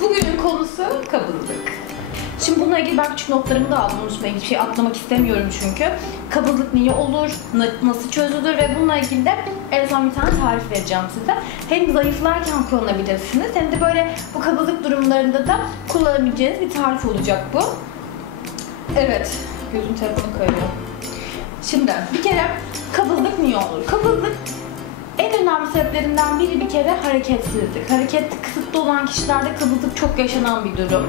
Bugünün konusu kabızlık. Şimdi bununla ilgili ben küçük notlarımı da aldım, unutmayın. Hiçbir şey atlamak istemiyorum çünkü. Kabızlık niye olur, nasıl çözülür ve bununla ilgili de en son bir tane tarif vereceğim size. Hem zayıflarken kullanabilirsiniz hem de böyle bu kabızlık durumlarında da kullanabileceğiniz bir tarif olacak bu. Evet, gözüm telefonu kayıyor. Şimdi bir kere kabızlık niye olur? Kabızlık en önemli sebeplerinden biri bir kere hareketsizlik. Hareketli kısıtlı olan kişilerde kabızlık çok yaşanan bir durum.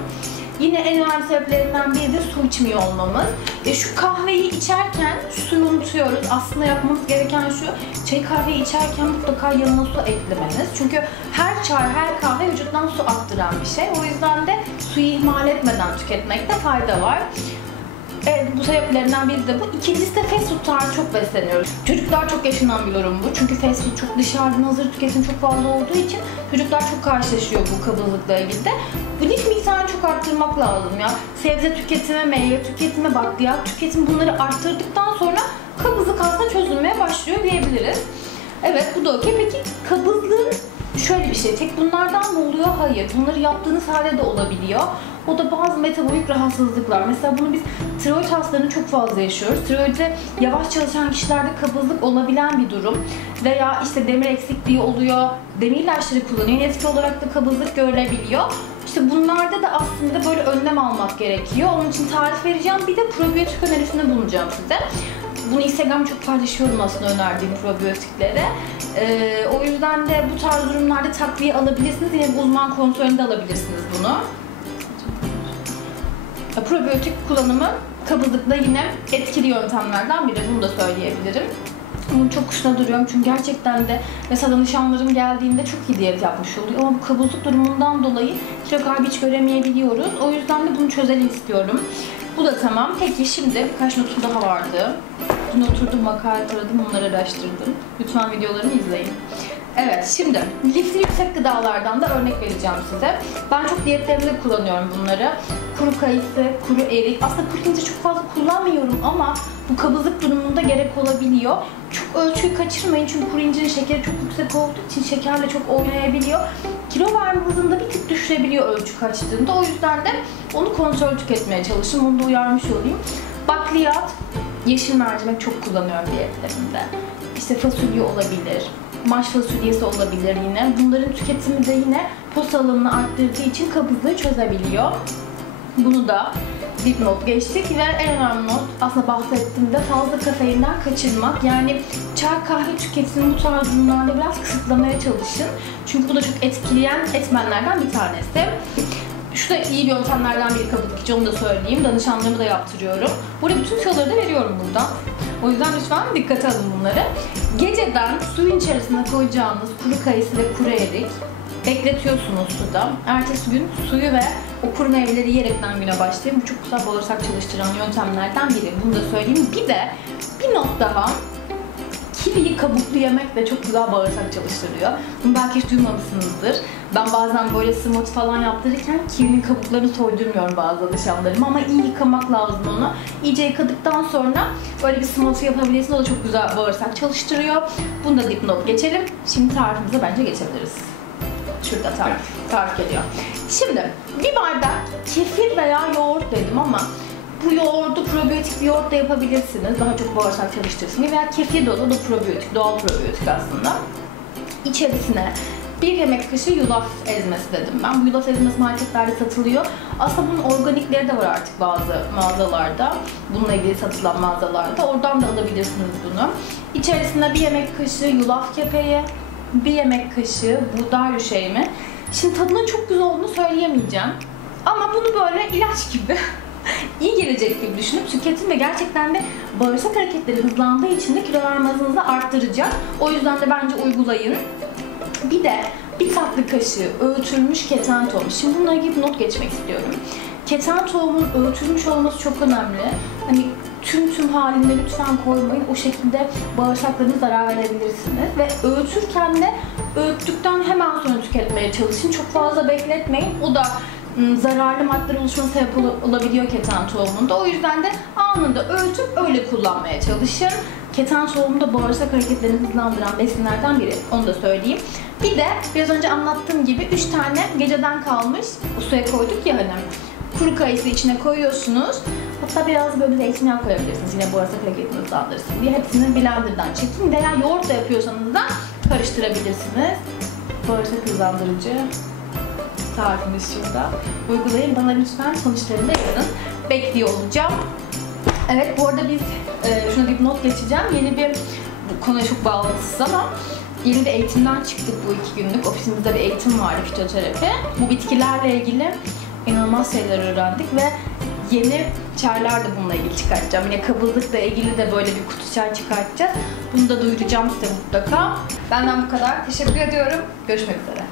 Yine en önemli sebeplerinden biri de su içmiyor olmamız. Şu kahveyi içerken suyu unutuyoruz. Aslında yapmamız gereken şu, çay kahveyi içerken mutlaka yanına su eklemeniz. Çünkü her çay, her kahve vücuttan su attıran bir şey. O yüzden de suyu ihmal etmeden tüketmekte fayda var. Evet, bu sebeplerinden biri de bu. İkincisi de fast food tarzı çok besleniyoruz. Çocuklar çok yaşanan bir durum bu. Çünkü fast food çok dışarıdan hazır tüketim çok fazla olduğu için çocuklar çok karşılaşıyor bu kabızlıkla ilgili de. Bu lif miktarını çok arttırmak lazım ya. Sebze tüketimi, meyve tüketimi, bakliyat tüketimi, bunları arttırdıktan sonra kabızlık aslında çözülmeye başlıyor diyebiliriz. Evet, bu da okey. Peki kabızlığın şöyle bir şey, tek bunlardan mı oluyor? Hayır. Bunları yaptığınız halde de olabiliyor. O da bazı metabolik rahatsızlıklar. Mesela bunu biz tiroid hastalarını çok fazla yaşıyoruz. Tiroidde yavaş çalışan kişilerde kabızlık olabilen bir durum. Veya işte demir eksikliği oluyor, demir ilaçları kullanıyor. Etki olarak da kabızlık görülebiliyor. İşte bunlarda da aslında böyle önlem almak gerekiyor. Onun için tarif vereceğim. Bir de probiyotik önerisinde bulunacağım size. Bunu Instagram'da çok paylaşıyorum aslında önerdiğim probiyotikleri. O yüzden de bu tarz durumlarda takviye alabilirsiniz. Yine uzman kontrolünde alabilirsiniz bunu. Probiyotik kullanımı kabızlıkta yine etkili yöntemlerden biri. Bunu da söyleyebilirim. Bunun çok kuşuna duruyorum çünkü gerçekten de mesela danışanlarım geldiğinde çok iyi diyet yapmış oluyor ama bu kabızlık durumundan dolayı kilo kaybı hiç göremeyebiliyoruz. O yüzden de bunu çözelim istiyorum. Bu da tamam. Peki şimdi birkaç notum daha vardı. Dün oturdum, makale aradım, onları araştırdım. Lütfen videolarımı izleyin. Evet, şimdi lifli yüksek gıdalardan da örnek vereceğim size. Ben çok diyetlerimde kullanıyorum bunları. Kuru kayısı, kuru erik. Aslında kuru incir çok fazla kullanmıyorum ama bu kabızlık durumunda gerek olabiliyor. Çok ölçüyü kaçırmayın çünkü kuru incirin şekeri çok yüksek olduğu için şekerle çok oynayabiliyor. Kilo verme hızında bir tık düşürebiliyor ölçü kaçtığında. O yüzden de onu kontrol tüketmeye çalışın. Bunu da uyarmış olayım. Bakliyat, yeşil mercimek çok kullanıyorum diyetlerimde. İşte fasulye olabilir. Maş fasulyesi olabilir yine. Bunların tüketimi de yine post alanını arttırdığı için kabızlığı çözebiliyor. Bunu da dipnot geçtik ve en önemli not aslında bahsettiğimde fazla kafeinden kaçırmak. Yani çay kahve tüketimini bu tarz durumlarda biraz kısıtlamaya çalışın. Çünkü bu da çok etkileyen etmenlerden bir tanesi. Şu da iyi yöntemlerden biri kabızlık için, onu da söyleyeyim. Danışanlarımı da yaptırıyorum. Burada bütün tüyoları da veriyorum buradan. O yüzden lütfen dikkate alın bunları. Geceden suyun içerisine koyacağınız kuru kayısı ve kuru erik bekletiyorsunuz suda. Ertesi gün suyu ve o kuru meyveleri yiyerekten güne başlayın. Bu çok güzel bağırsak çalıştıran yöntemlerden biri. Bunu da söyleyeyim. Bir de bir not daha. Kiviyi kabuklu yemek de çok güzel bağırsak çalıştırıyor. Bunu belki hiç duymamışsınızdır. Ben bazen böyle smoothie falan yaptırırken kivinin kabuklarını soydurmuyorum bazı danışanlarıma ama iyi yıkamak lazım onu. İyice yıkadıktan sonra böyle bir smoothie yapabilirsiniz. O da çok güzel bağırsak çalıştırıyor. Bunu da dipnot geçelim. Şimdi tarifimize bence geçebiliriz. Şurada tarif geliyor. Şimdi bir bardak kefir veya yoğurt dedim ama bu yoğurdu probiyotik bir yoğurt da yapabilirsiniz. Daha çok bağırsak çalıştırsın veya kefir de olur, da probiyotik, doğal probiyotik aslında. İçerisine bir yemek kaşığı yulaf ezmesi dedim ben. Bu yulaf ezmesi marketlerde satılıyor. Aslında bunun organikleri de var artık bazı mağazalarda. Bununla ilgili satılan mağazalarda. Oradan da alabilirsiniz bunu. İçerisine bir yemek kaşığı yulaf kepeği, bir yemek kaşığı buğday rüşeğimi. Şimdi tadının çok güzel olduğunu söyleyemeyeceğim. Ama bunu böyle ilaç gibi iyi gelecek gibi düşünüp tüketin ve gerçekten de bağırsak hareketleri hızlandığı için de kilo verme hızınızı arttıracak. O yüzden de bence uygulayın. Bir de bir tatlı kaşığı öğütülmüş keten tohumu. Şimdi bununla ilgili bir not geçmek istiyorum. Keten tohumunun öğütülmüş olması çok önemli. Hani tüm halinde lütfen koymayın. O şekilde bağırsaklarınıza zarar verebilirsiniz. Ve öğütürken de öğüttükten hemen sonra tüketmeye çalışın. Çok fazla bekletmeyin. O da zararlı maddeler oluşmasına sebep olabiliyor keten tohumunda. O yüzden de anında öğütüp öyle kullanmaya çalışın. Keten solunumda bağırsak hareketlerini hızlandıran besinlerden biri. Onu da söyleyeyim. Bir de biraz önce anlattığım gibi 3 tane geceden kalmış o suya koyduk ya hani. Kuru kayısı içine koyuyorsunuz. Hatta biraz böyle zeytinyağı koyabilirsiniz yine bağırsak hareketini hızlandırsın diye. Hepsini blenderdan çekin veya yoğurt da yapıyorsanız da karıştırabilirsiniz. Bağırsak hızlandırıcı tarifimiz şurada. Uygulayın. Bana lütfen sonuçlarını da yazın. Bekliyor olacağım. Evet, bu arada biz şuna bir not geçeceğim. Yeni bir, bu konuya çok bağlantısız ama yeni bir eğitimden çıktık bu 2 günlük. Ofisimizde bir eğitim vardı, fitoterapi. Bu bitkilerle ilgili inanılmaz şeyler öğrendik ve yeni çaylar da bununla ilgili çıkartacağım. Yine kabızlıkla ilgili de böyle bir kutu çay çıkartacağız. Bunu da duyuracağım size mutlaka. Benden bu kadar. Teşekkür ediyorum. Görüşmek üzere.